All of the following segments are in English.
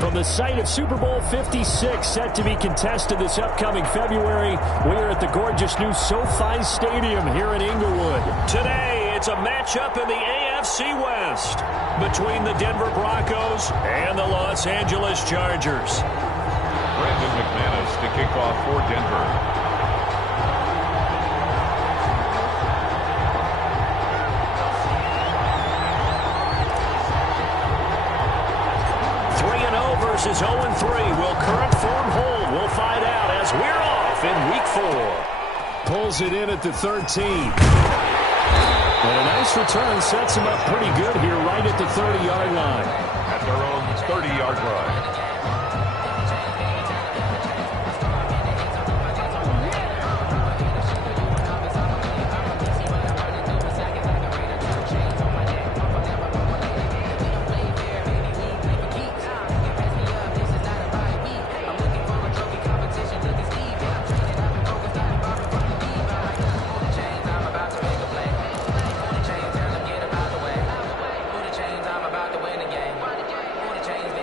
From the site of Super Bowl 56, set to be contested this upcoming February, we are at the gorgeous new SoFi Stadium here in Inglewood. Today, it's a matchup in the AFC West between the Denver Broncos and the Los Angeles Chargers. Brandon McManus to kick off for Denver. 3-0 versus 0-3. Will current form hold? We'll find out as we're off in Week 4. Pulls it in at the 13. And a nice return sets him up pretty good here right at the 30-yard line. At their own 30-yard line.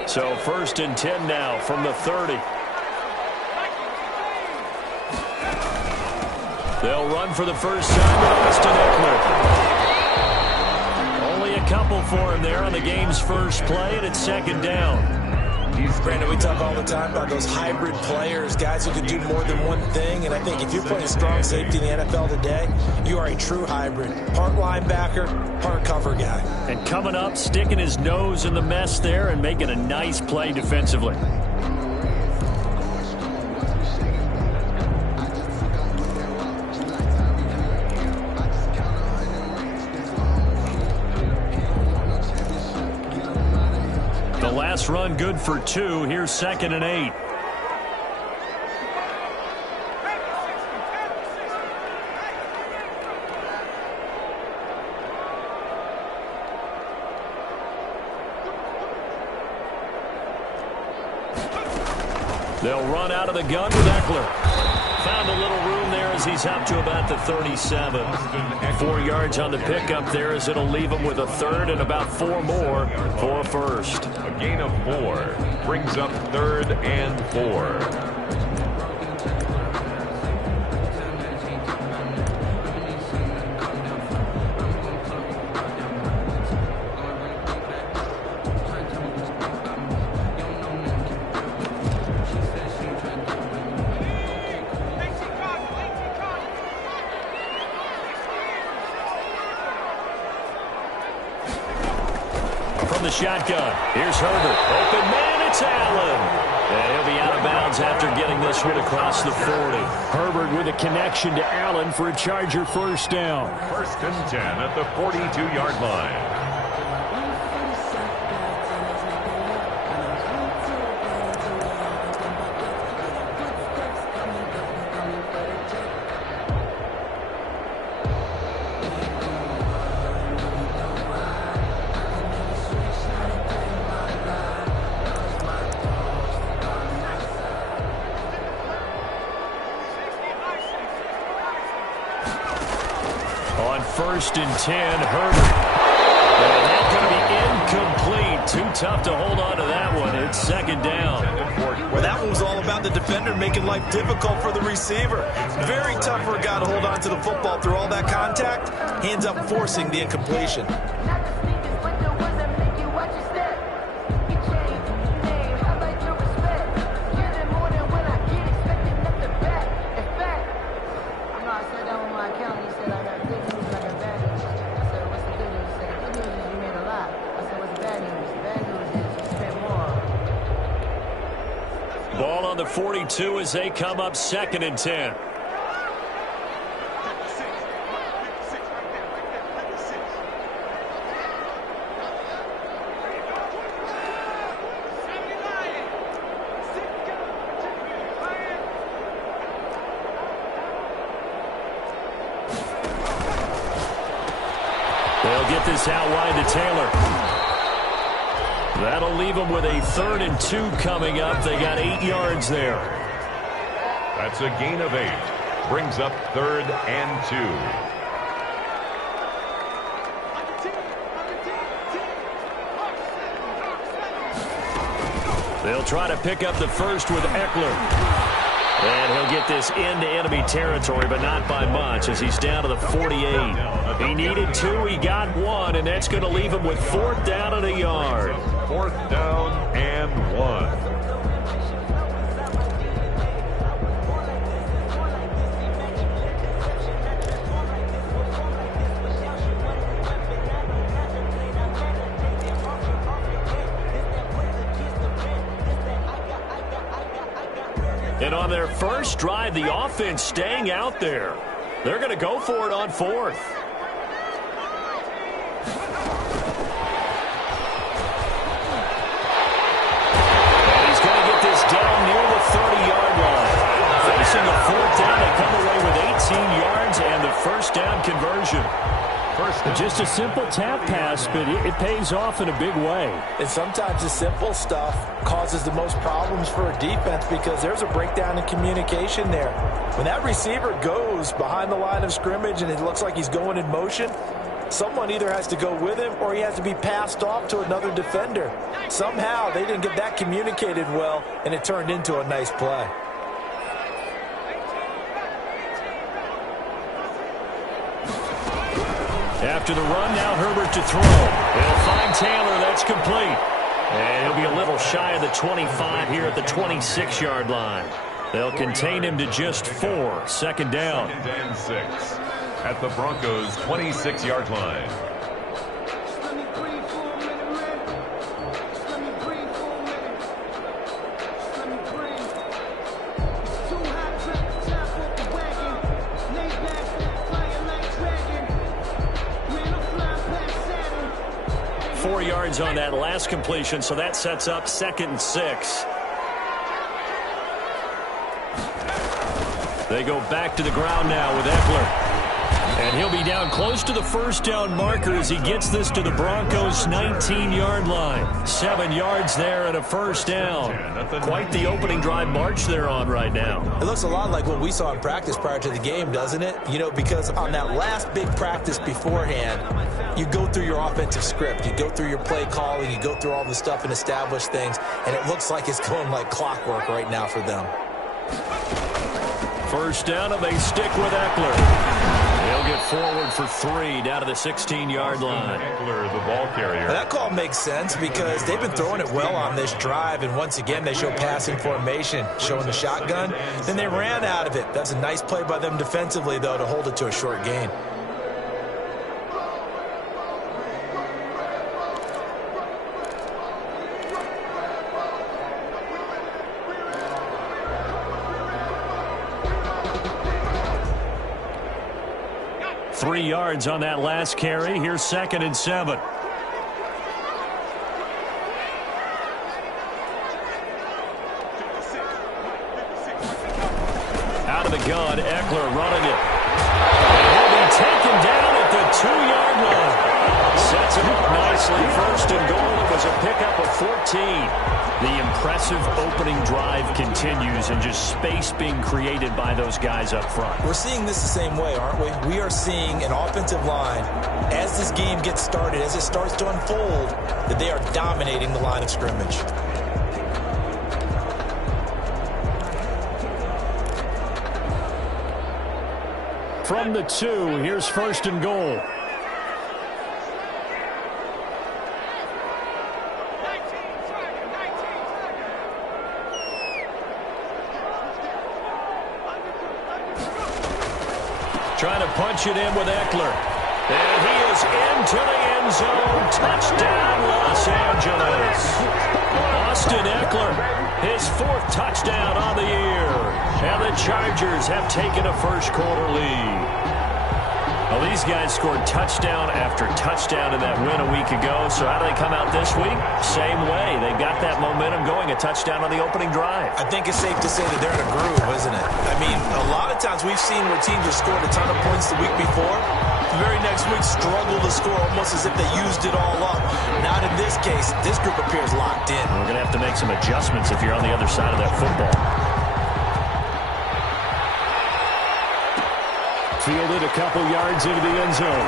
So 1st and 10 now from the 30. They'll run for the first time with Austin Eckler. Only a couple for him there on the game's first play, and it's 2nd down. Brandon, we talk all the time about those hybrid players, guys who can do more than one thing, and I think if you're playing strong safety in the NFL today, you are a true hybrid. Part linebacker, part cover guy. And coming up, sticking his nose in the mess there and making a nice play defensively. The last run good for 2. Here's 2nd and 8. They'll run out of the gun with Eckler. Found a little room there as he's up to about the 37. 4 yards on the pickup there as it'll leave him with a 3rd and about 4 more for a first. A gain of 4 brings up 3rd and 4. The shotgun. Here's Herbert. Open man, it's Allen. And he'll be out of bounds after getting this one across the 40. Herbert with a connection to Allen for a Charger first down. 1st and 10 at the 42-yard line. On 1st and 10, Herbert. And that's going to be incomplete. Too tough to hold on to that one. It's 2nd down. Well, that one was all about the defender making life difficult for the receiver. Very tough for a guy to hold on to the football through all that contact. He ends up forcing the incompletion. Ball on the 42 as they come up 2nd and 10. They'll get this out wide to Taylor. That'll leave them with a 3rd and 2 coming up. They got 8 yards there. That's a gain of 8. Brings up 3rd and 2. They'll try to pick up the first with Eckler. And he'll get this into enemy territory, but not by much as he's down to the 48. He needed 2, he got 1, and that's going to leave him with 4th down and a yard. 4th down and 1. And on their first drive, the offense staying out there. They're going to go for it on 4th. And he's going to get this down near the 30-yard line. Facing a 4th down, they come away with 18 yards and the first down conversion. Just a simple tap pass, but it pays off in a big way. And sometimes the simple stuff causes the most problems for a defense because there's a breakdown in communication there. When that receiver goes behind the line of scrimmage and it looks like he's going in motion, someone either has to go with him or he has to be passed off to another defender. Somehow they didn't get that communicated well, and it turned into a nice play. After the run, now Herbert to throw. They'll find Taylor. That's complete. And he'll be a little shy of the 25 here at the 26-yard line. They'll contain him to just 4. 2nd down. 2nd and 6 at the Broncos' 26-yard line. Yards on that last completion, so that sets up 2nd and 6. They go back to the ground now with Eckler. And he'll be down close to the first down marker as he gets this to the Broncos' 19-yard line. 7 yards there and a first down. Quite the opening drive march they're on right now. It looks a lot like what we saw in practice prior to the game, doesn't it? You know, because on that last big practice beforehand, you go through your offensive script. You go through your play calling. You go through all the stuff and establish things. And it looks like it's going like clockwork right now for them. First down, and they stick with Eckler. He'll get forward for 3 down to the 16-yard line. Eckler, the ball carrier. That call makes sense because they've been throwing it well on this drive, and once again they show passing formation, showing the shotgun. Then they ran out of it. That's a nice play by them defensively, though, to hold it to a short gain. Three yards on that last carry. Here's 2nd and 7. Out of the gun, Eckler running it. And he'll be taken down at the 2-yard line. Sets it up nicely. 1st and goal. It was a pickup of 14. The impressive opening drive continues, and just space being created by those guys up front. We're seeing this the same way, aren't we? We are seeing an offensive line, as this game gets started, as it starts to unfold, that they are dominating the line of scrimmage. From the 2, here's 1st and goal. Trying to punch it in with Eckler. And he is into the end zone. Touchdown, Los Angeles. Austin Eckler, his 4th touchdown on the year. And the Chargers have taken a first-quarter lead. Well, these guys scored touchdown after touchdown in that win a week ago. So how do they come out this week? Same way. They've got that momentum going, a touchdown on the opening drive. I think it's safe to say that they're in a groove, isn't it? I mean, a lot of times we've seen where teams have scored a ton of points the week before. The very next week struggle to score almost as if they used it all up. Not in this case. This group appears locked in. We're going to have to make some adjustments if you're on the other side of that football. Fielded a couple yards into the end zone.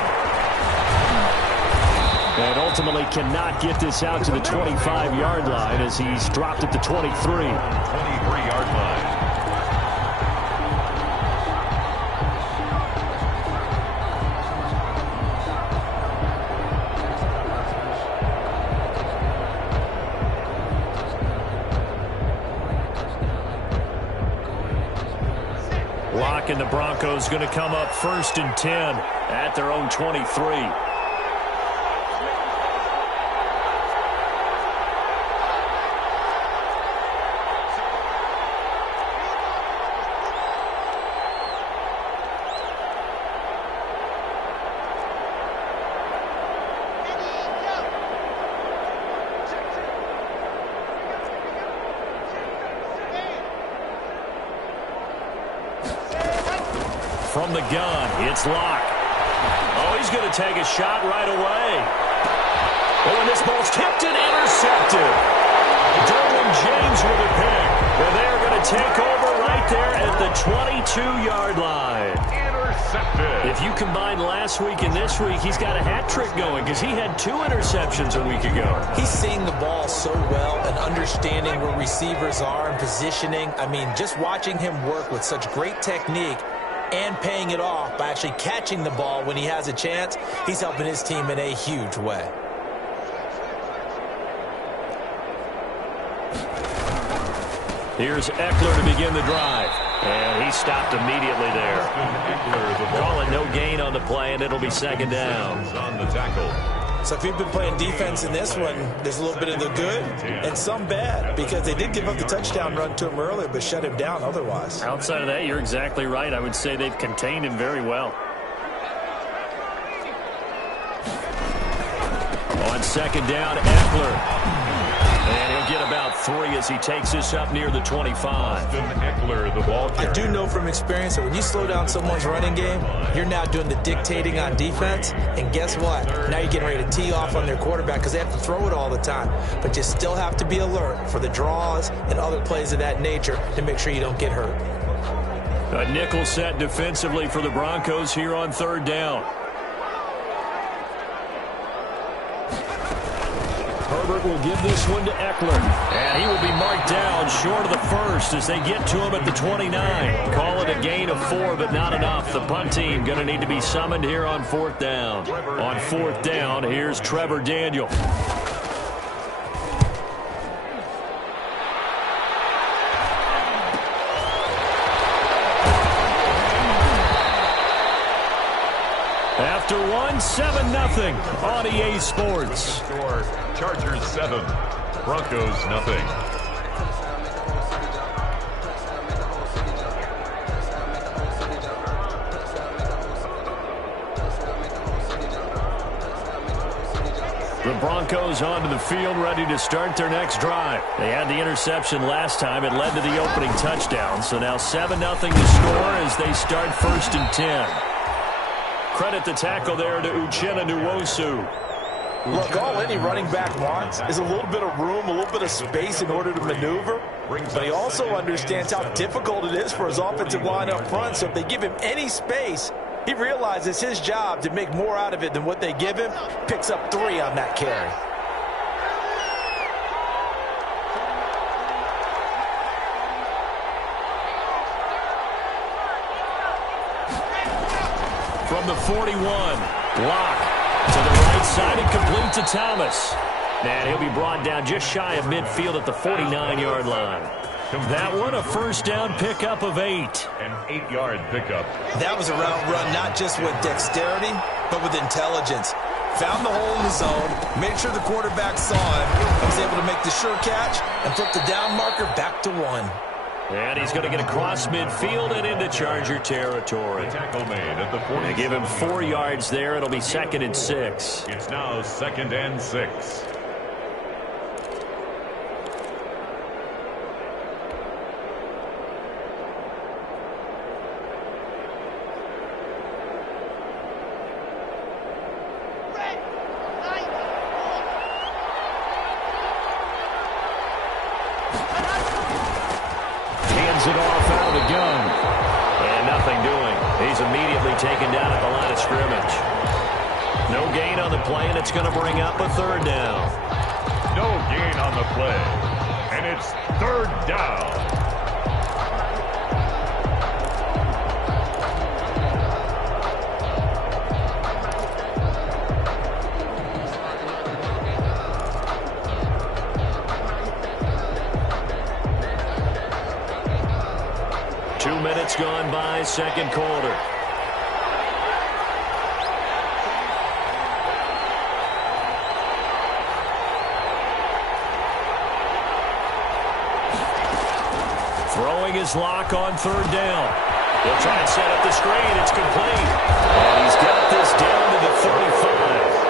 And ultimately cannot get this out to the 25-yard line as he's dropped at the 23. 23-yard line. Lock and the Broncos going to come up 1st and 10 at their own 23. From the gun, it's Locke. Oh, he's going to take a shot right away. Oh, and this ball's tipped and intercepted. Derwin James with a pick. Well, they're going to take over right there at the 22-yard line. Intercepted. If you combine last week and this week, he's got a hat trick going because he had 2 interceptions a week ago. He's seeing the ball so well and understanding where receivers are and positioning. I mean, just watching him work with such great technique and paying it off by actually catching the ball when he has a chance, he's helping his team in a huge way. Here's Eckler to begin the drive. And he stopped immediately there. Call it no gain on the play, and it'll be 2nd down. On the tackle. So if you've been playing defense in this one, there's a little bit of the good and some bad because they did give up the touchdown run to him earlier but shut him down otherwise. Outside of that, you're exactly right. I would say they've contained him very well. On 2nd down, Eckler. And he'll get about 3 as he takes this up near the 25. Eckler, the ball carrier. I do know from experience that when you slow down someone's running game, you're now doing the dictating on defense. And guess what? Now you're getting ready to tee off on their quarterback because they have to throw it all the time. But you still have to be alert for the draws and other plays of that nature to make sure you don't get hurt. A nickel set defensively for the Broncos here on 3rd down. Herbert will give this one to Eckler. And he will be marked down short of the 1st as they get to him at the 29. Call it a gain of 4, but not enough. The punt team going to need to be summoned here on 4th down. On 4th down, here's Trevor Daniel. After 7-0 on EA Sports. Score, Chargers 7, Broncos nothing. The Broncos onto the field, ready to start their next drive. They had the interception last time. It led to the opening touchdown. So now 7-0 to score as they start 1st and 10. Credit the tackle there to Uchenna Nwosu. Look, all any running back wants is a little bit of room, a little bit of space in order to maneuver. But he also understands how difficult it is for his offensive line up front. So if they give him any space, he realizes his job to make more out of it than what they give him. Picks up 3 on that carry. From the 41, Locke to the right side and complete to Thomas. And he'll be brought down just shy of midfield at the 49-yard line. That one, a 1st down pickup of 8. An 8-yard pickup. That was a route run not just with dexterity, but with intelligence. Found the hole in the zone, made sure the quarterback saw him, and was able to make the sure catch and flip the down marker back to 1. And he's going to get across midfield and into Charger territory. Tackle made at the 40. They give him 4 yards there. It'll be 2nd and 6. It's now 2nd and 6. It off out of the gun. And nothing doing. He's immediately taken down at the line of scrimmage. No gain on the play, and it's going to bring up a third down. No gain on the play, and it's third down. Gone by, second quarter. Throwing his lock on third down. He'll try and set up the screen. It's complete. And he's got this down to the 35.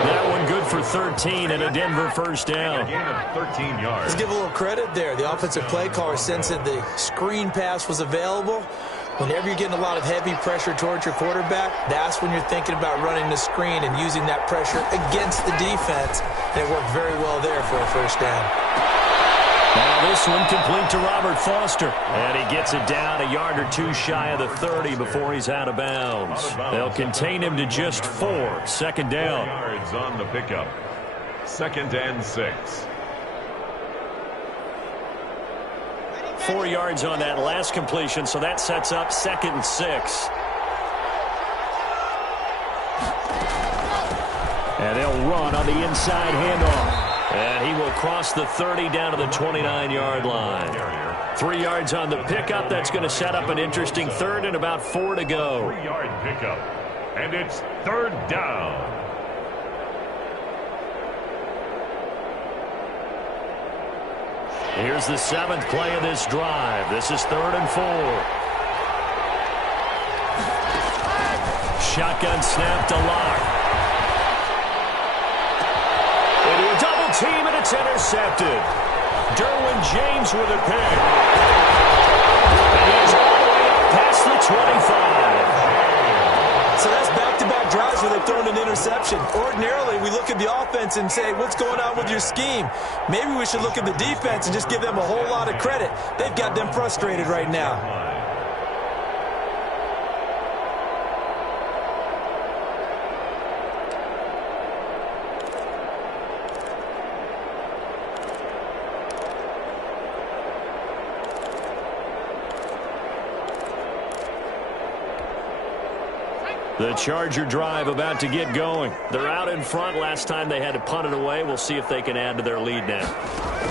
That one good for 13 and a Denver first down. A gain of 13 yards. Let's give a little credit there. The offensive play caller sensed that the screen pass was available. Whenever you're getting a lot of heavy pressure towards your quarterback, that's when you're thinking about running the screen and using that pressure against the defense. And it worked very well there for a first down. Now this one complete to Robert Foster. And he gets it down a yard or two shy of the 30 before he's out of bounds. They'll contain him to just 4. Second down. 4 yards on the pickup. 2nd and 6. 4 yards on that last completion, so that sets up 2nd and 6. And they'll run on the inside handoff. And he will cross the 30 down to the 29-yard line. 3 yards on the pickup. That's going to set up an interesting third and about 4 to go. 3-yard pickup. And it's third down. Here's the 7th play of this drive. This is 3rd and 4. Shotgun snap to Lock. Into a double team, and it's intercepted. Derwin James with a pick. And he's all the way up past the 25. So that's back-to-back drives where they've thrown an interception. Ordinarily, we look at the offense and say, what's going on with your scheme? Maybe we should look at the defense and just give them a whole lot of credit. They've got them frustrated right now. The Charger drive about to get going. They're out in front. Last time they had to punt it away. We'll see if they can add to their lead now.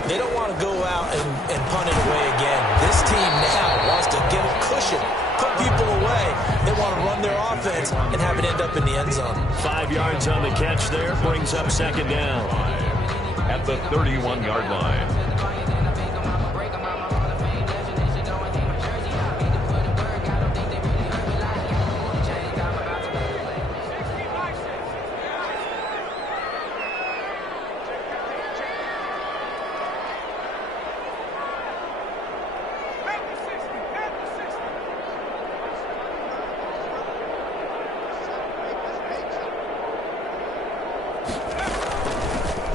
They don't want to go out and punt it away again. This team now wants to get a cushion, put people away. They want to run their offense and have it end up in the end zone. 5 yards on the catch there. Brings up second down. At the 31-yard line.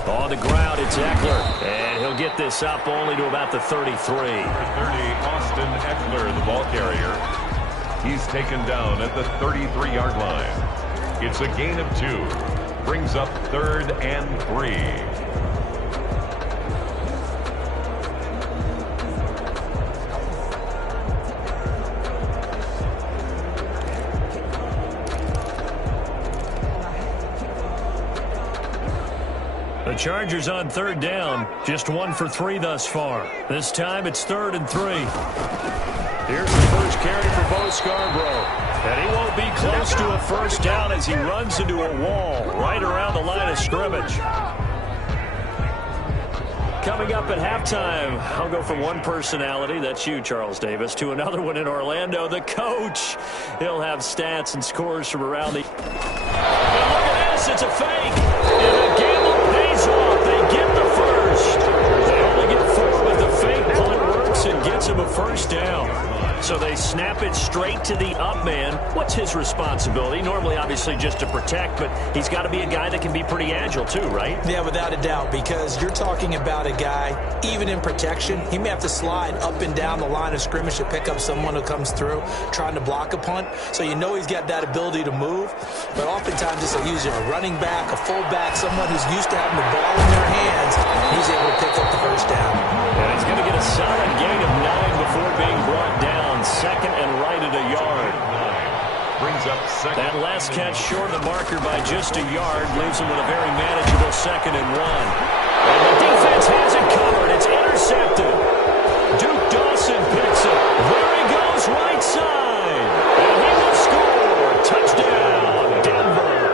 On the ground, it's Eckler. And he'll get this up only to about the 33. Number 30, Austin Eckler, the ball carrier. He's taken down at the 33-yard line. It's a gain of 2. Brings up 3rd and 3. The Chargers on 3rd down, just 1 for 3 thus far. This time it's 3rd and 3. Here's the first carry for Bo Scarborough. And he won't be close to a first down as he runs into a wall right around the line of scrimmage. Coming up at halftime, I'll go from one personality, that's you, Charles Davis, to another one in Orlando, the coach. He'll have stats and scores from around the... And look at this, it's a fake. And the gamble pays off. They get the first. They only get 4, but the fake punt works and gets him a first down. So they snap it straight to the up man. What's his responsibility? Normally, obviously, just to protect, but he's got to be a guy that can be pretty agile too, right? Yeah, without a doubt, because you're talking about a guy, even in protection, he may have to slide up and down the line of scrimmage to pick up someone who comes through trying to block a punt. So you know he's got that ability to move, but oftentimes it's usually a running back, a fullback, someone who's used to having the ball in their hands, and he's able to pick up the first down. And he's going to get a solid gain of 9 before being brought down. Second and right at a yard. Brings up second. That last catch short of the marker by just a yard leaves him with a very manageable 2nd and 1. And the defense has it covered. It's intercepted. Duke Dawson picks it. There he goes, right side. And he will score. Touchdown, Denver.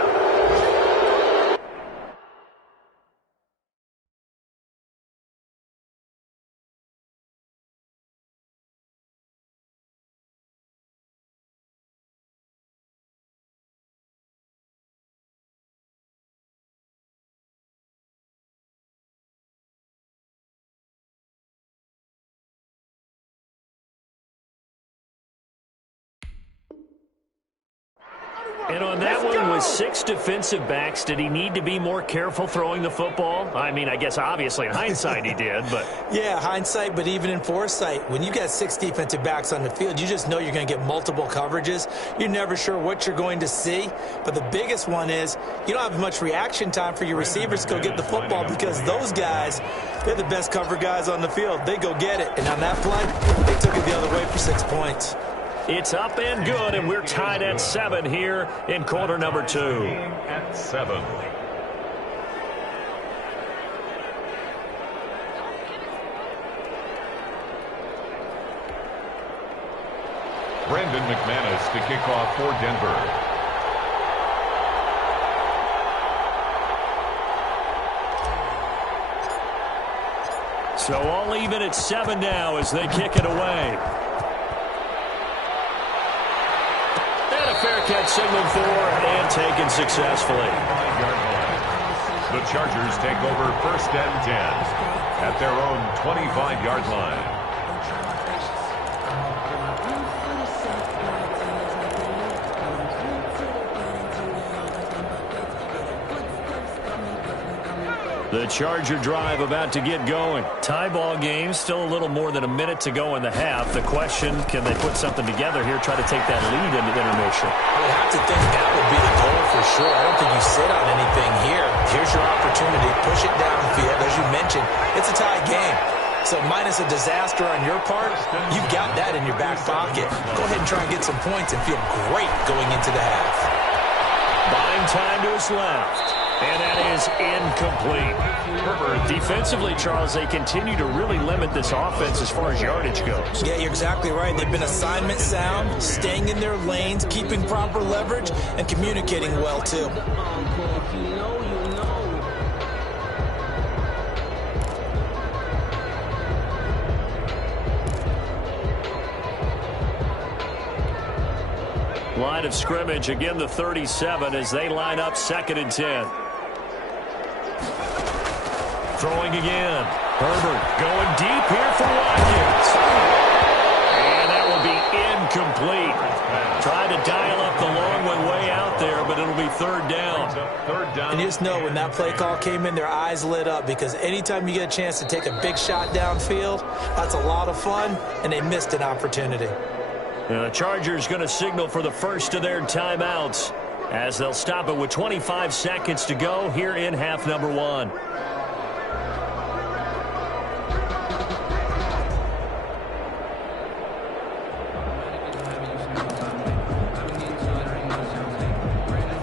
And on that one, with 6 defensive backs, did he need to be more careful throwing the football? I mean, I guess obviously in hindsight he did, but... Yeah, hindsight, but even in foresight, when you got 6 defensive backs on the field, you just know you're going to get multiple coverages. You're never sure what you're going to see. But the biggest one is you don't have much reaction time for your receivers to go get the football because those guys, they're the best cover guys on the field. They go get it. And on that play, they took it the other way for 6 points. It's up and good, and we're tied at 7 here in quarter number 2. At 7. Brandon McManus to kick off for Denver. So all even at 7 now as they kick it away. Fair catch signaled for and taken successfully. The Chargers take over 1st and 10 at their own 25-yard line. The Charger drive about to get going. Tie ball game, still a little more than a minute to go in the half. The question, can they put something together here, try to take that lead into intermission? I would have to think that would be the goal for sure. I don't think you sit on anything here. Here's your opportunity. Push it downfield. As you mentioned, it's a tie game. So minus a disaster on your part, you've got that in your back pocket. Go ahead and try and get some points and feel great going into the half. Buying time to his left. And that is incomplete. Defensively, Charles, they continue to really limit this offense as far as yardage goes. Yeah, you're exactly right. They've been assignment sound, staying in their lanes, keeping proper leverage, and communicating well, too. Line of scrimmage, again the 37 as they line up 2nd and 10. Throwing again. Herbert going deep here for Watkins. And that will be incomplete. Tried to dial up the long one way out there, but it'll be 3rd down. And you just know when that play call came in, their eyes lit up because anytime you get a chance to take a big shot downfield, that's a lot of fun, and they missed an opportunity. And the Chargers going to signal for the first of their timeouts as they'll stop it with 25 seconds to go here in half number 1.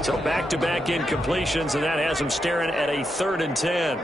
So back-to-back incompletions, and that has them staring at a 3rd and 10.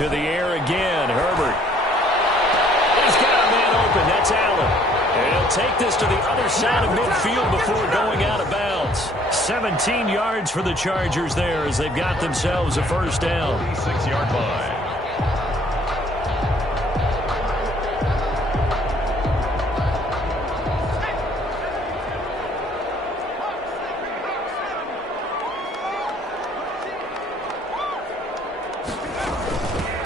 To the air again, Herbert. He's got a man open. That's Allen. And he'll take this to the other side of midfield before going out of bounds. 17 yards for the Chargers there as they've got themselves a first down. 36-yard line.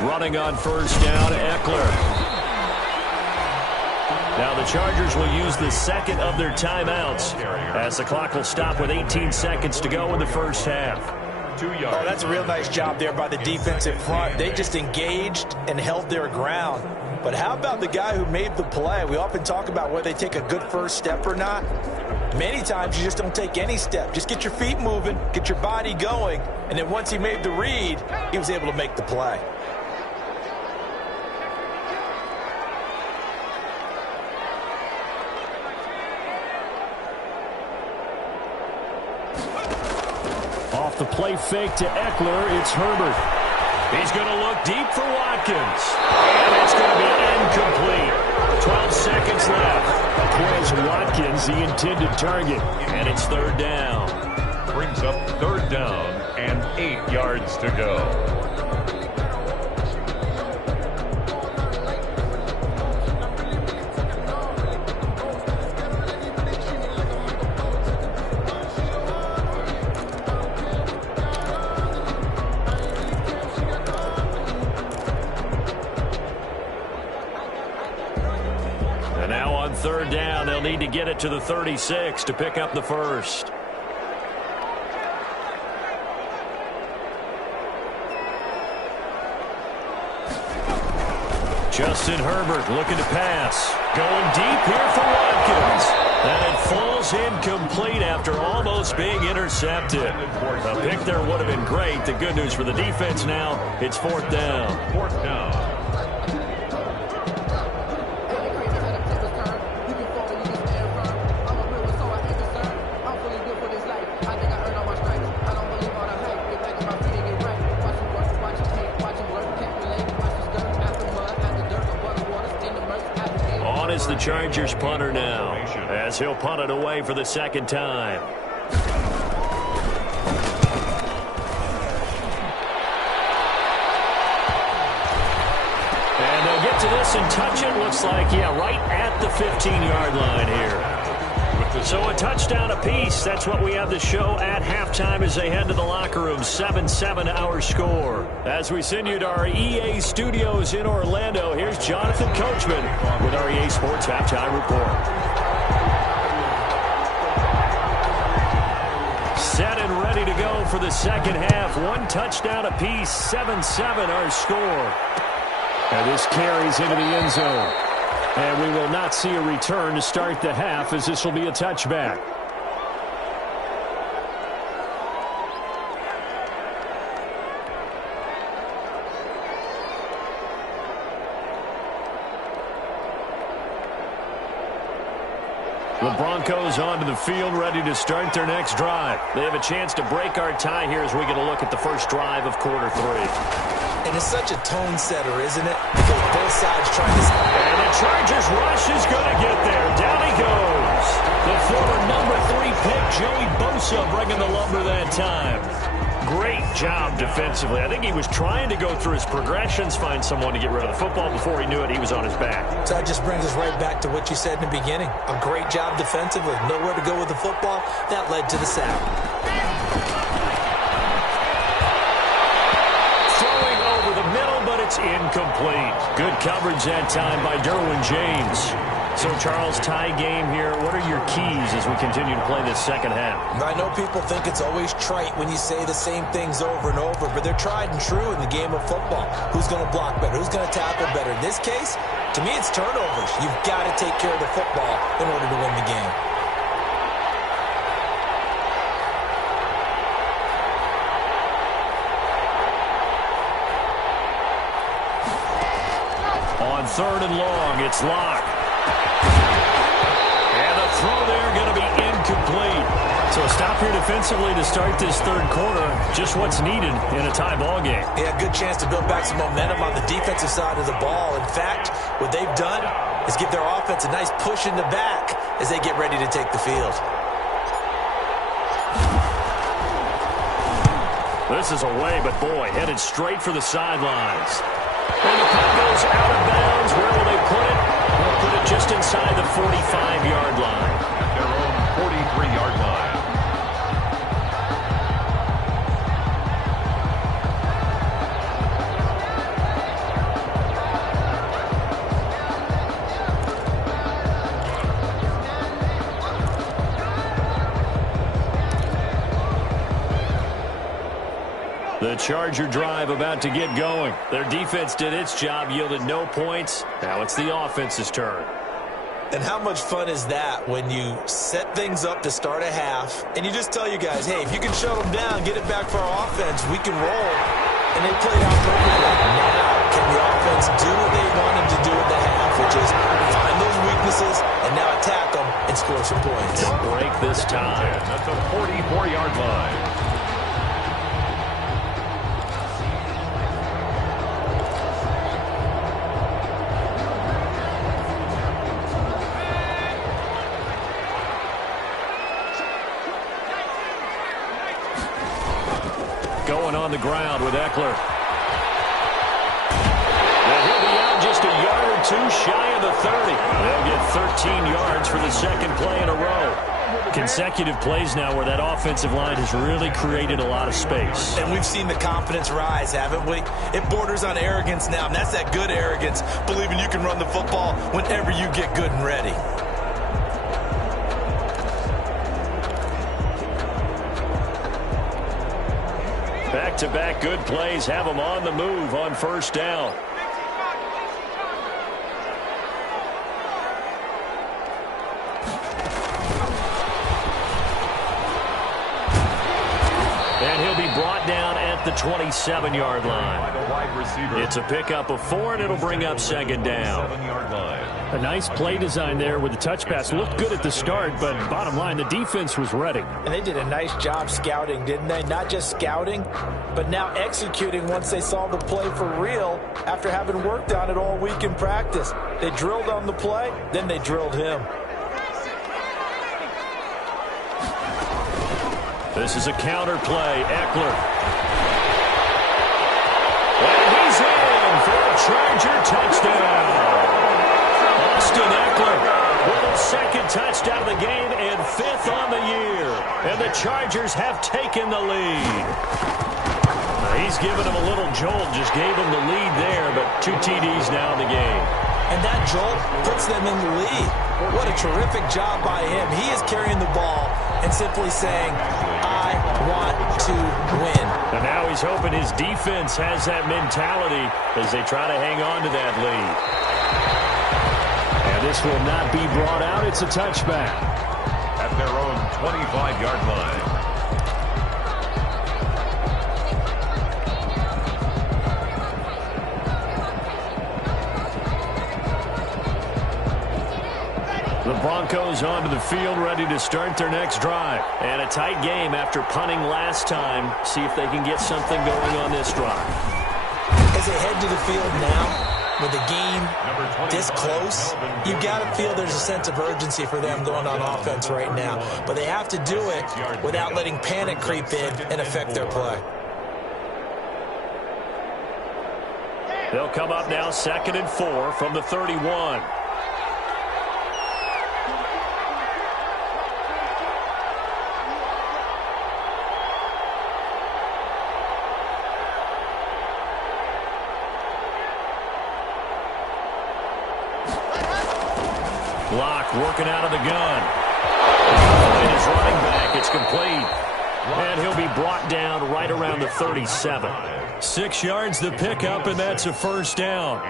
Running on first down, Eckler. Now the Chargers will use the second of their timeouts as the clock will stop with 18 seconds to go in the first half. 2 yards. Oh, that's a real nice job there by the defensive front. They just engaged and held their ground. But how about the guy who made the play? We often talk about whether they take a good first step or not. Many times you just don't take any step. Just get your feet moving, get your body going, and then once he made the read, he was able to make the play. Off the play fake to Eckler, it's Herbert. He's going to look deep for Watkins. And it's going to be incomplete. 12 seconds left. Quez Watkins, the intended target. And it's third down. Brings up third down and 8 yards to go. Third down, they'll need to get it to the 36 to pick up the first. Justin Herbert looking to pass. Going deep here for Watkins. And it falls incomplete after almost being intercepted. A pick there would have been great. The good news for the defense now, it's fourth down. Fourth down. Is the Chargers punter now as he'll punt it away for the second time. And they'll get to this and touch it. Looks like, yeah, right at the 15-yard line here. So a touchdown apiece. That's what we have the show at halftime as they head to the locker room. 7-7 our score. As we send you to our EA studios in Orlando, here's Jonathan Coachman with our EA Sports Halftime Report. Set and ready to go for the second half. One touchdown apiece. 7-7 our score. And this carries into the end zone. And we will not see a return to start the half as this will be a touchback. The Broncos onto the field, ready to start their next drive. They have a chance to break our tie here as we get a look at the first drive of quarter three. And it's such a tone setter, isn't it? Because both sides trying to... And the Chargers rush is going to get there. Down he goes. The former number 3 pick, Joey Bosa, bringing the lumber that time. Great job defensively. I think he was trying to go through his progressions, find someone to get rid of the football. Before he knew it, he was on his back. So that just brings us right back to what you said in the beginning. A great job defensively. Nowhere to go with the football. That led to the sack. Throwing over the middle, but it's incomplete. Good coverage that time by Derwin James. So, Charles, tie game here. What are your keys as we continue to play this second half? I know people think it's always trite when you say the same things over and over, but they're tried and true in the game of football. Who's going to block better? Who's going to tackle better? In this case, to me, it's turnovers. You've got to take care of the football in order to win the game. On third and long, it's Locke. And the throw there going to be incomplete. So a stop here defensively to start this third quarter. Just what's needed in a tie ball game. Yeah, good chance to build back some momentum on the defensive side of the ball. In fact, what they've done, is give their offense a nice push in the back as they get ready to take the field. This is away, but boy, headed straight for the sidelines. And the puck goes out of bounds. Where will they put it? They'll put it just inside the 45-yard line. At their own 43-yard line. The Charger drive about to get going. Their defense did its job, yielded no points. Now it's the offense's turn. And how much fun is that when you set things up to start a half, and you just tell you guys, hey, if you can shut them down, get it back for our offense, we can roll. And they played out perfectly. Now, can the offense do what they wanted to do at the half, which is find those weaknesses and now attack them and score some points? Break this time. At the 44-yard line. Going on the ground with Eckler. And he'll be out just a yard or two shy of the 30. They'll get 13 yards for the second play in a row. Consecutive plays now where that offensive line has really created a lot of space. And we've seen the confidence rise, haven't we? It borders on arrogance now, and that's that good arrogance, believing you can run the football whenever you get good and ready. Back-to-back good plays have them on the move on first down. And he'll be brought down at the 27-yard line. It's a pickup of 4, and it'll bring up second down. A nice play design there with the touch pass. Looked good at the start, but bottom line, the defense was ready. And they did a nice job scouting, didn't they? Not just scouting, but now executing once they saw the play for real after having worked on it all week in practice. They drilled on the play, then they drilled him. This is a counter play. Eckler. And he's in for a Charger touchdown. Austin Eckler with a second touchdown of the game and 5th on the year. And the Chargers have taken the lead. He's given him a little jolt, just gave him the lead there, but 2 TDs now in the game. And that jolt puts them in the lead. What a terrific job by him. He is carrying the ball and simply saying, I want to win. And now he's hoping his defense has that mentality as they try to hang on to that lead. And this will not be brought out. It's a touchback. At their own 25-yard line. The Broncos onto the field, ready to start their next drive. And a tight game after punting last time. See if they can get something going on this drive. As they head to the field now, with the game this close, you've got to feel there's a sense of urgency for them going on offense right now. But they have to do it without letting panic creep in and affect their play. They'll come up now 2nd and 4 from the 31. Block working out of the gun. And his running back. It's complete. And he'll be brought down right around the 37. 6 yards the pickup, and that's a first down.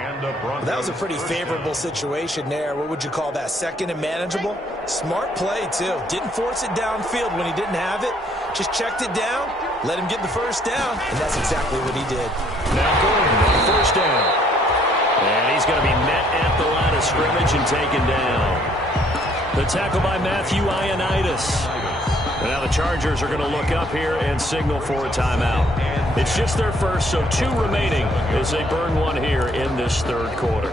That was a pretty favorable situation there. What would you call that? 2nd and manageable? Smart play, too. Didn't force it downfield when he didn't have it. Just checked it down, let him get the first down, and that's exactly what he did. Now Gordon with the first down. And he's going to be met at the line of scrimmage and taken down. The tackle by Matthew Ioannidis. And now the Chargers are going to look up here and signal for a timeout. It's just their first, so 2 remaining as they burn one here in this 3rd quarter.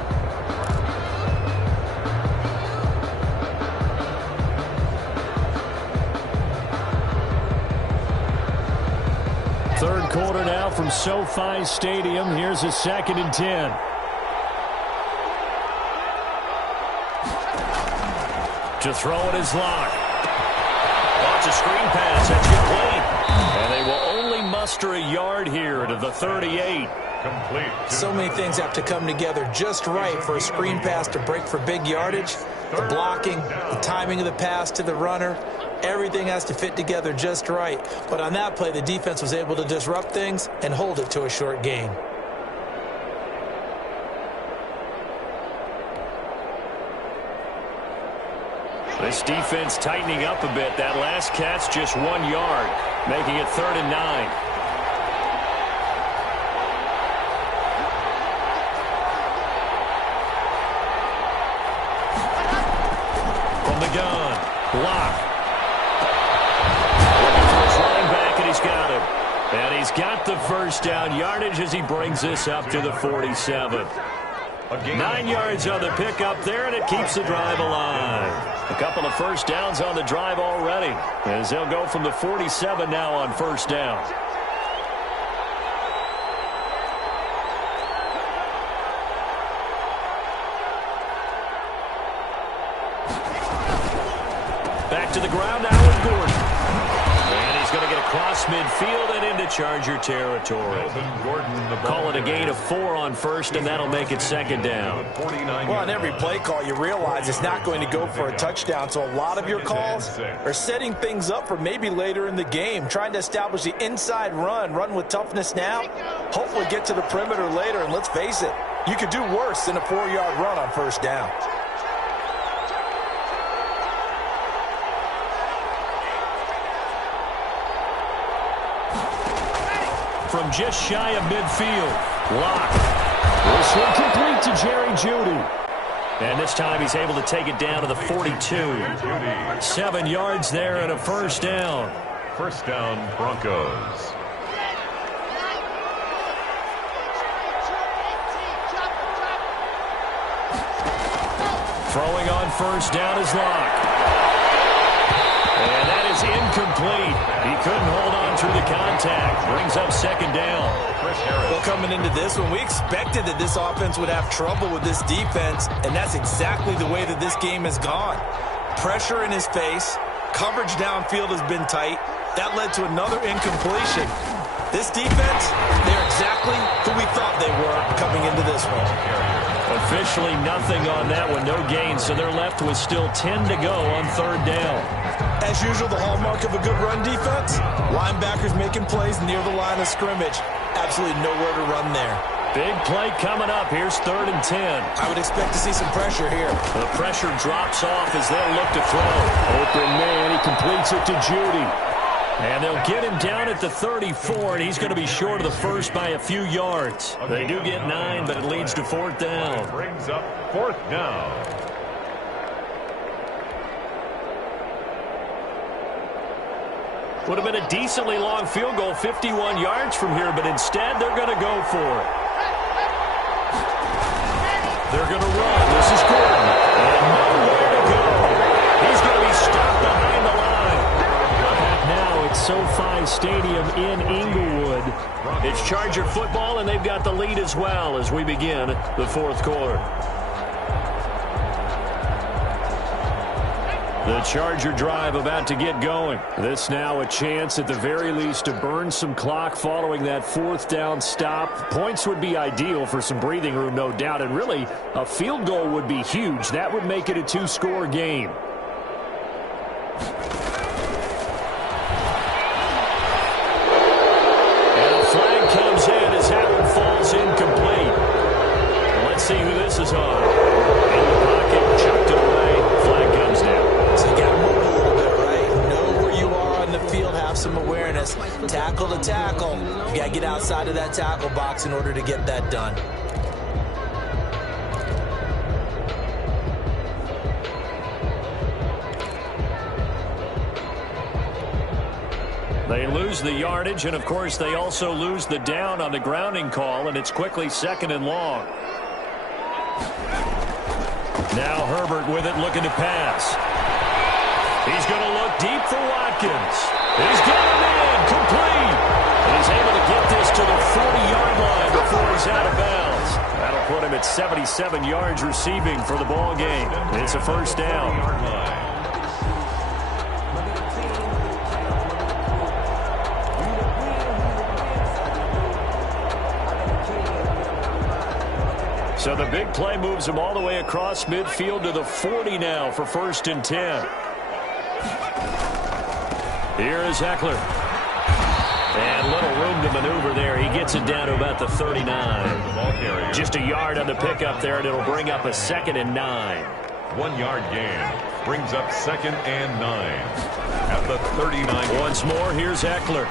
quarter now from SoFi Stadium. Here's a 2nd and 10. To throw it is Locke. It's a screen pass. That's complete. And they will only muster a yard here to the 38. Complete. So many things have to come together just right for a screen pass to break for big yardage. The blocking, the timing of the pass to the runner, everything has to fit together just right. But on that play, the defense was able to disrupt things and hold it to a short gain. This defense tightening up a bit. That last catch just 1 yard, making it 3rd and 9. From the gun, Locke. Looking for his running back, and he's got him. And he's got the first down yardage as he brings this up to the 47. 9 yards on the pickup there, and it keeps the drive alive. A couple of first downs on the drive already, as they'll go from the 47 now on first down. Back to the ground now with Gordon. And he's going to get across midfield and into Charger territory. Call it a gain of 4 on first, and that'll make it 2nd down. Well, on every play call, you realize it's not going to go for a touchdown, so a lot of your calls are setting things up for maybe later in the game, trying to establish the inside run with toughness now, hopefully get to the perimeter later, and let's face it, you could do worse than a 4-yard run on first down. From just shy of midfield, Locke. This one complete to Jerry Jeudy. And this time he's able to take it down to the 42. 7 yards there and a first down. First down, Broncos. Throwing on first down is Locke. And that is incomplete. He couldn't hold on through the contact. Brings up 2nd down. Well, coming into this one, we expected that this offense would have trouble with this defense, and that's exactly the way that this game has gone. Pressure in his face. Coverage downfield has been tight. That led to another incompletion. This defense, they're exactly who we thought they were coming into this one. Officially nothing on that one, no gain, so they're left with still 10 to go on 3rd down. As usual, the hallmark of a good run defense, linebackers making plays near the line of scrimmage. Absolutely nowhere to run there. Big play coming up. Here's 3rd and 10. I would expect to see some pressure here. The pressure drops off as they'll look to throw. Open man, he completes it to Jeudy. And they'll get him down at the 34, and he's going to be short of the first by a few yards. They do get 9, but it leads to 4th down. Brings up 4th down. Would have been a decently long field goal, 51 yards from here, but instead they're going to go for it. They're going to run. This is Gordon. And nowhere to go. He's going to be stopped behind the line. Back now at SoFi Stadium in Inglewood. It's Charger football, and they've got the lead as well as we begin the 4th quarter. The Charger drive about to get going. This now a chance at the very least to burn some clock following that 4th down stop. Points would be ideal for some breathing room, no doubt. And really, a field goal would be huge. That would make it a 2-score game. And a flag comes in as that one falls incomplete. Let's see who this is on. In the pocket, chucked it away. Flag comes down. So you got to move a little bit, right? Know where you are on the field, have some awareness. Tackle to tackle. You got to get outside of that tackle box in order to get that done. They lose the yardage, and of course they also lose the down on the grounding call, and it's quickly 2nd and long. Now Herbert with it, looking to pass. He's going to look deep for Watkins. He's got him in, complete. And he's able to get this to the 40-yard line before he's out of bounds. That'll put him at 77 yards receiving for the ball game. It's a first down. So the big play moves him all the way across midfield to the 40 now for 1st and 10. Here is Eckler. And little room to maneuver there. He gets it down to about the 39. Just a yard on the pickup there, and it'll bring up a 2nd and 9. 1 yard gain brings up 2nd and 9 at the 39. Once more, here's Eckler.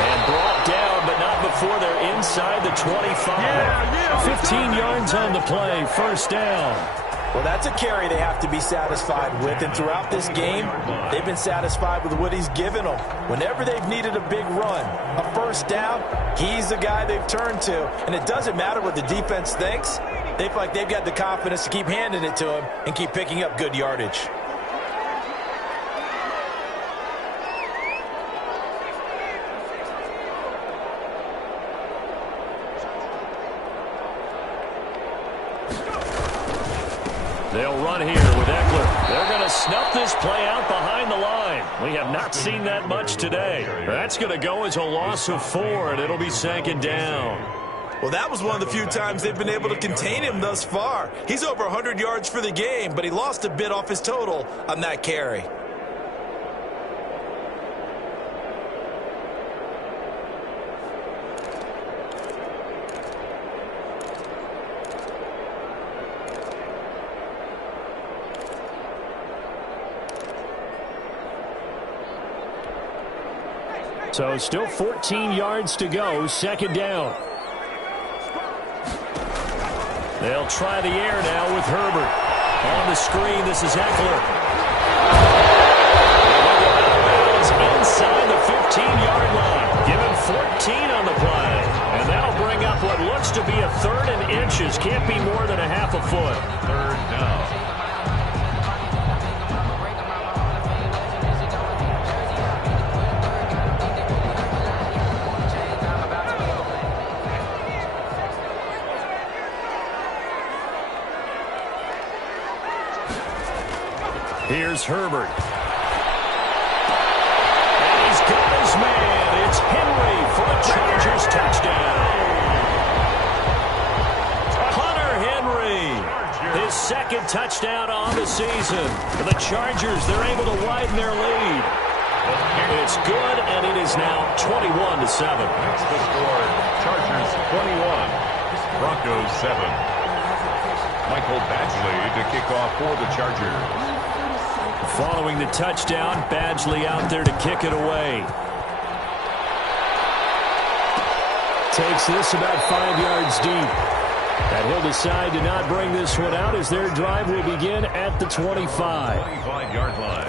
And brought down, but not before they're inside the 25. 15 yards on the play, 1st down. Well, that's a carry they have to be satisfied with, and throughout this game, they've been satisfied with what he's given them. Whenever they've needed a big run, a 1st down, he's the guy they've turned to. And it doesn't matter what the defense thinks. They feel like they've got the confidence to keep handing it to him and keep picking up good yardage. They'll run here with Eckler. They're going to snuff this play out behind the line. We have not seen that much today. That's going to go as a loss of 4, and it'll be 2nd down. Well, that was one of the few times they've been able to contain him thus far. He's over 100 yards for the game, but he lost a bit off his total on that carry. So still 14 yards to go, 2nd down. They'll try the air now with Herbert. On the screen, this is Eckler. Inside the 15-yard line. Give him 14 on the play. And that'll bring up what looks to be a 3rd and inches. Can't be more than a half a foot. 3rd down. Here's Herbert. And he's got his man. It's Henry for a Chargers touchdown. Hunter Henry, his 2nd touchdown on the season. For the Chargers, they're able to widen their lead. It's good, and it is now 21-7. That's the score. Chargers 21, Broncos 7. Michael Badgley to kick off for the Chargers. Following the touchdown, Badgley out there to kick it away. Takes this about 5 yards deep. And he'll decide to not bring this one out as their drive will begin at the 25. 25-yard line.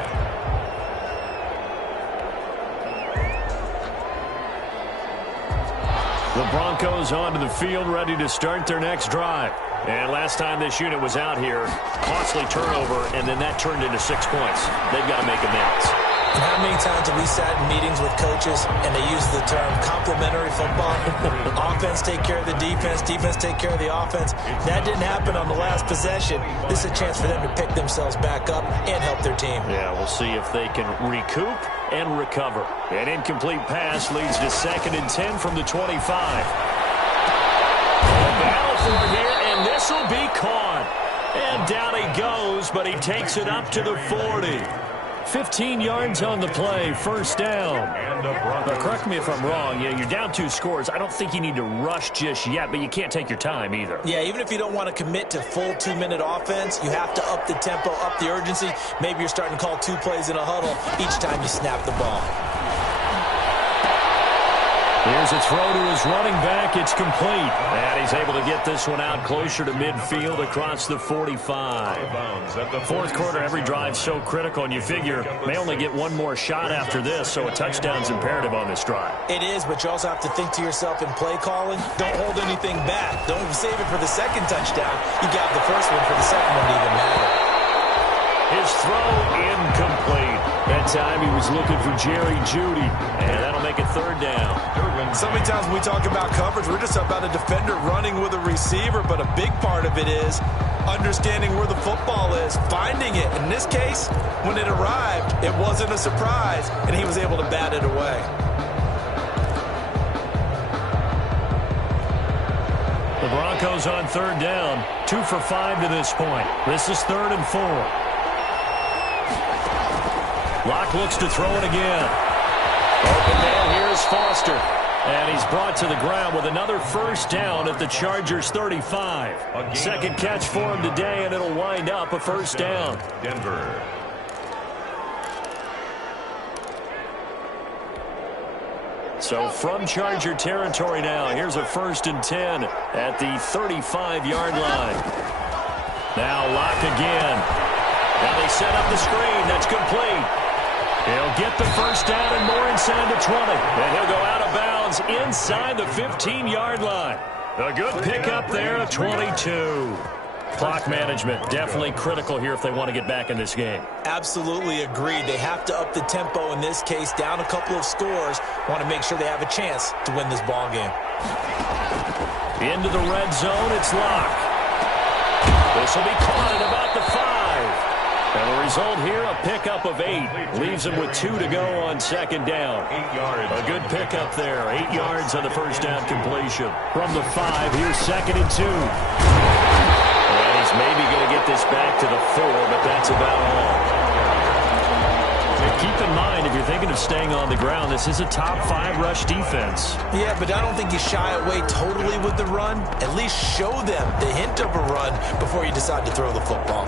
The Broncos onto the field, ready to start their next drive. And last time this unit was out here, costly turnover, and then that turned into 6 points. They've got to make amends. And how many times have we sat in meetings with coaches and they use the term complementary football? Offense take care of the defense, defense take care of the offense. That didn't happen on the last possession. This is a chance for them to pick themselves back up and help their team. Yeah, we'll see if they can recoup and recover. An incomplete pass leads to 2nd and 10 from the 25. Battle for it here, and this will be caught. And down he goes, but he takes it up to the 40. 15 yards on the play, 1st down. Now, correct me if I'm wrong. Yeah, you're down 2 scores. I don't think you need to rush just yet, but you can't take your time either. Yeah, even if you don't want to commit to full 2-minute offense, you have to up the tempo, up the urgency. Maybe you're starting to call 2 plays in a huddle each time you snap the ball. Here's a throw to his running back. It's complete. And he's able to get this one out closer to midfield across the 45. 4th quarter, every drive so critical, and you figure may only get one more shot after this, so a touchdown's imperative on this drive. It is, but you also have to think to yourself in play calling, don't hold anything back. Don't save it for the 2nd touchdown. You got the 1st one for the 2nd one to even matter. His throw incomplete. That time he was looking for Jerry Jeudy, and that'll make it third down. So many times when we talk about coverage, we're just about a defender running with a receiver, but a big part of it is understanding where the football is, finding it. In this case, when it arrived, it wasn't a surprise, and he was able to bat it away. The Broncos on third down, 2 for 5 to this point. This is 3rd and 4. Locke looks to throw it again. Open man here is Foster. And he's brought to the ground with another first down at the Chargers' 35. Second catch for him today, and it'll wind up a first down. Denver. So from Charger territory now, here's a 1st and 10 at the 35-yard line. Now Locke again. Now they set up the screen. That's complete. He'll get the first down and more inside the 20. And he'll go out of bounds inside the 15-yard line. A good pickup there at 22. Clock management definitely critical here if they want to get back in this game. Absolutely agreed. They have to up the tempo in this case, down a couple of scores. Want to make sure they have a chance to win this ball game. Into the red zone, it's Locke. This will be caught at about the 5. And the result here, a pickup of 8. Leaves him with 2 to go on second down. 8 yards. A good pickup there. 8 yards on the first down completion. From the 5, here's 2nd and 2. And he's maybe going to get this back to the 4, but that's about all. And keep in mind, if you're thinking of staying on the ground, this is a top 5 rush defense. Yeah, but I don't think you shy away totally with the run. At least show them the hint of a run before you decide to throw the football.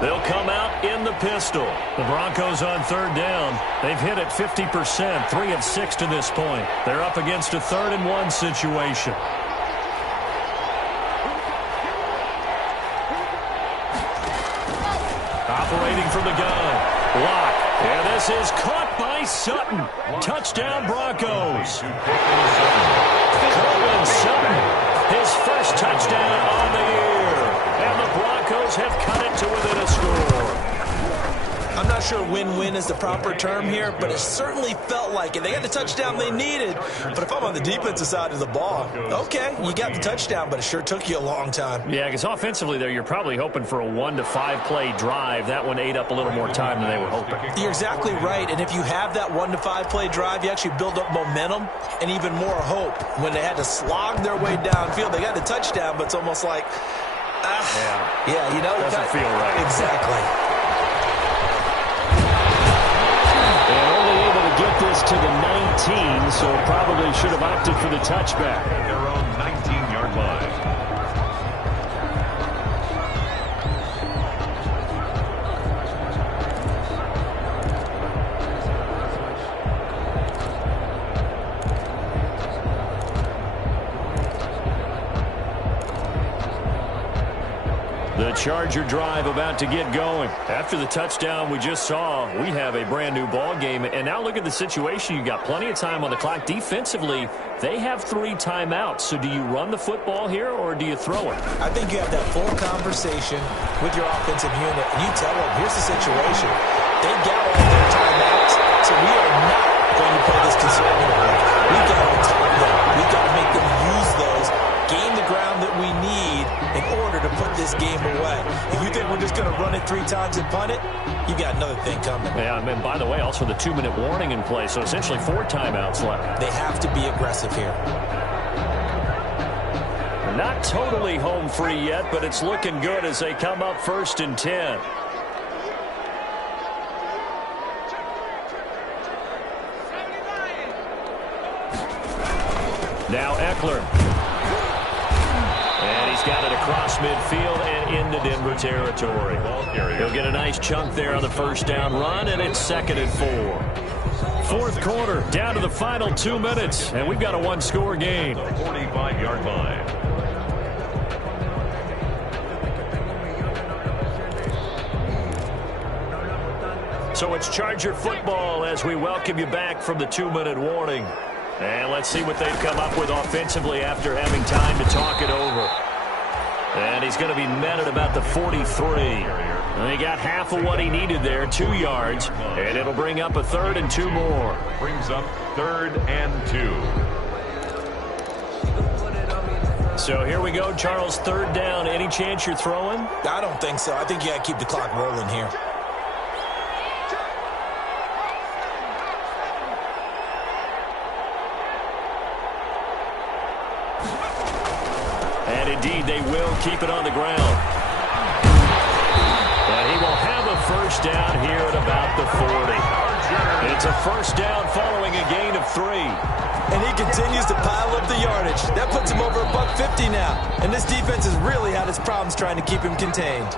They'll come out in the pistol. The Broncos on third down. They've hit it 50%, 3 of 6 to this point. They're up against a 3rd and 1 situation. Operating from the gun. Locke. And this is caught by Sutton. Touchdown, Broncos. Corbin Sutton. His first touchdown on the year. And the Broncos have cut it to within a score. I'm not sure win-win is the proper term here, but it certainly felt like it. They got the touchdown they needed, but if I'm on the defensive side of the ball, okay, you got the touchdown, but it sure took you a long time. Yeah, because offensively there, you're probably hoping for a 1 to 5 play drive. That one ate up a little more time than they were hoping. You're exactly right, and if you have that 1 to 5 play drive, you actually build up momentum and even more hope. When they had to slog their way downfield, they got the touchdown, but it's almost like, yeah, you know, doesn't feel right. Exactly. Get this to the 19, so probably should have opted for the touchback. Their own 19-yard line. The Charger drive about to get going. After the touchdown we just saw, we have a brand new ball game. And now look at the situation. You've got plenty of time on the clock. Defensively, they have 3 timeouts. So do you run the football here or do you throw it? I think you have that full conversation with your offensive unit. And you tell them, here's the situation. They've got all their timeouts, so we are not going to play this conservatively. We've got to attack them. We've got to make them use those, gain the ground that we need in order to put this game away. If you think we're just going to run it 3 times and punt it, you got another thing coming. Yeah, and by the way, also the 2-minute warning in play, so essentially 4 timeouts left. They have to be aggressive here. Not totally home free yet, but it's looking good as they come up 1st and 10. Now Eckler. And he's got it across midfield and into Denver territory. He'll get a nice chunk there on the first down run, and it's 2nd and 4. Fourth quarter, down to the final 2 minutes, and we've got a 1-score game. 45-yard line. So it's Charger football as we welcome you back from the 2-minute warning. And let's see what they've come up with offensively after having time to talk it over. And he's he's going to be met at about the 43. And he got half of what he needed there, 2 yards, and it'll bring up a 3rd and 2 more. Brings up 3rd and 2. So here we go, Charles, 3rd down. Any chance you're throwing? I don't think so. I think you got to keep the clock rolling here. And indeed, they will keep it on the ground. But he will have a 1st down here at about the 40. It's a 1st down following a gain of 3. And he continues to pile up the yardage. That puts him over $150 now. And this defense has really had its problems trying to keep him contained.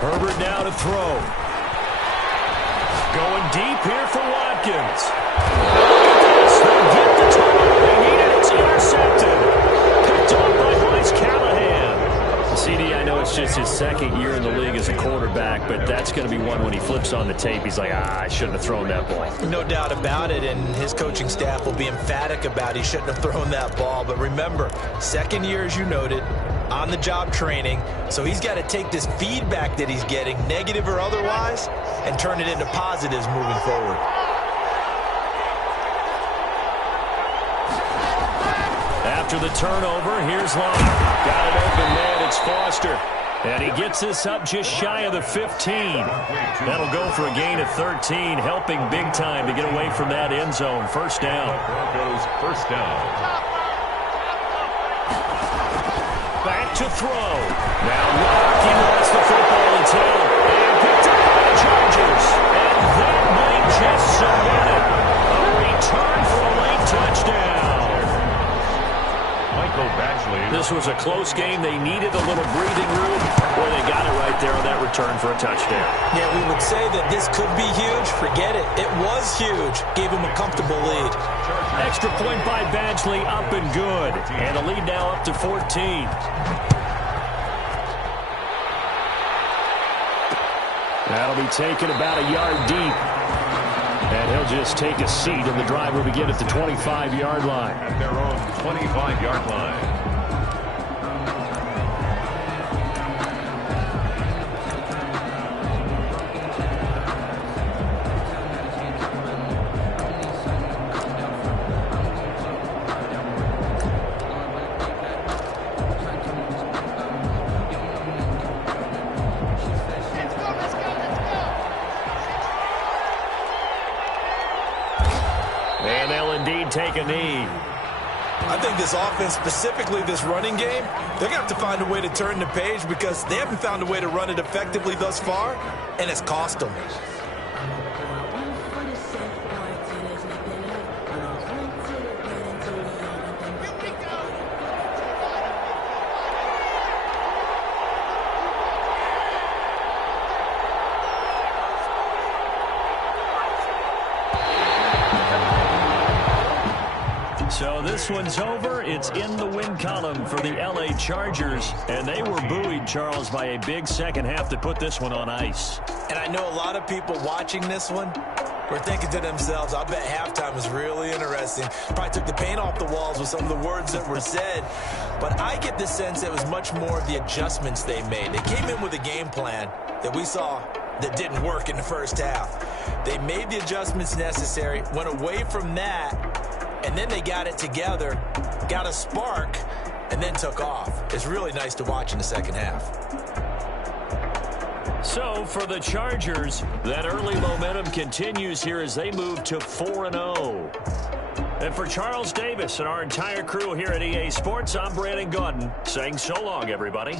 Herbert now to throw. Going deep here for Watkins. They get the turnover they needed. It's intercepted. Picked off by Bryce Callahan. CD, I know it's just his 2nd year in the league as a quarterback, but that's going to be one when he flips on the tape. He's like, I shouldn't have thrown that ball. No doubt about it, and his coaching staff will be emphatic about he shouldn't have thrown that ball. But remember, 2nd year, as you noted, on-the-job training, so he's got to take this feedback that he's getting, negative or otherwise, and turn it into positives moving forward. After the turnover, here's Long. Got it open, man. It's Foster. And he gets this up just shy of the 15. That'll go for a gain of 13, helping big time to get away from that end zone. 1st down. Broncos 1st down. Back to throw. Now Locke, he wants the football in town. And picked up by the Chargers. And that might just cement it. A return for a late touchdown. Michael Batchley. This was a close game. They needed a little breathing room. Boy, they got it right there on that return for a touchdown. Yeah, we would say that this could be huge. Forget it. It was huge. Gave him a comfortable lead. Extra point by Badgley, up and good. And the lead now up to 14. That'll be taken about a yard deep. And he'll just take a seat, and the drive will begin at the 25-yard line. At their own 25-yard line. And they'll indeed take a knee. I think this offense, specifically this running game, they're going to have to find a way to turn the page because they haven't found a way to run it effectively thus far, and it's cost them. So this one's over. It's in the win column for the LA Chargers. And they were buoyed, Charles, by a big second half to put this one on ice. And I know a lot of people watching this one were thinking to themselves, I bet halftime was really interesting. Probably took the paint off the walls with some of the words that were said. But I get the sense it was much more of the adjustments they made. They came in with a game plan that we saw that didn't work in the first half. They made the adjustments necessary, went away from that, and then they got it together, got a spark, and then took off. It's really nice to watch in the second half. So for the Chargers, that early momentum continues here as they move to 4-0. And for Charles Davis and our entire crew here at EA Sports, I'm Brandon Gaudin saying so long, everybody.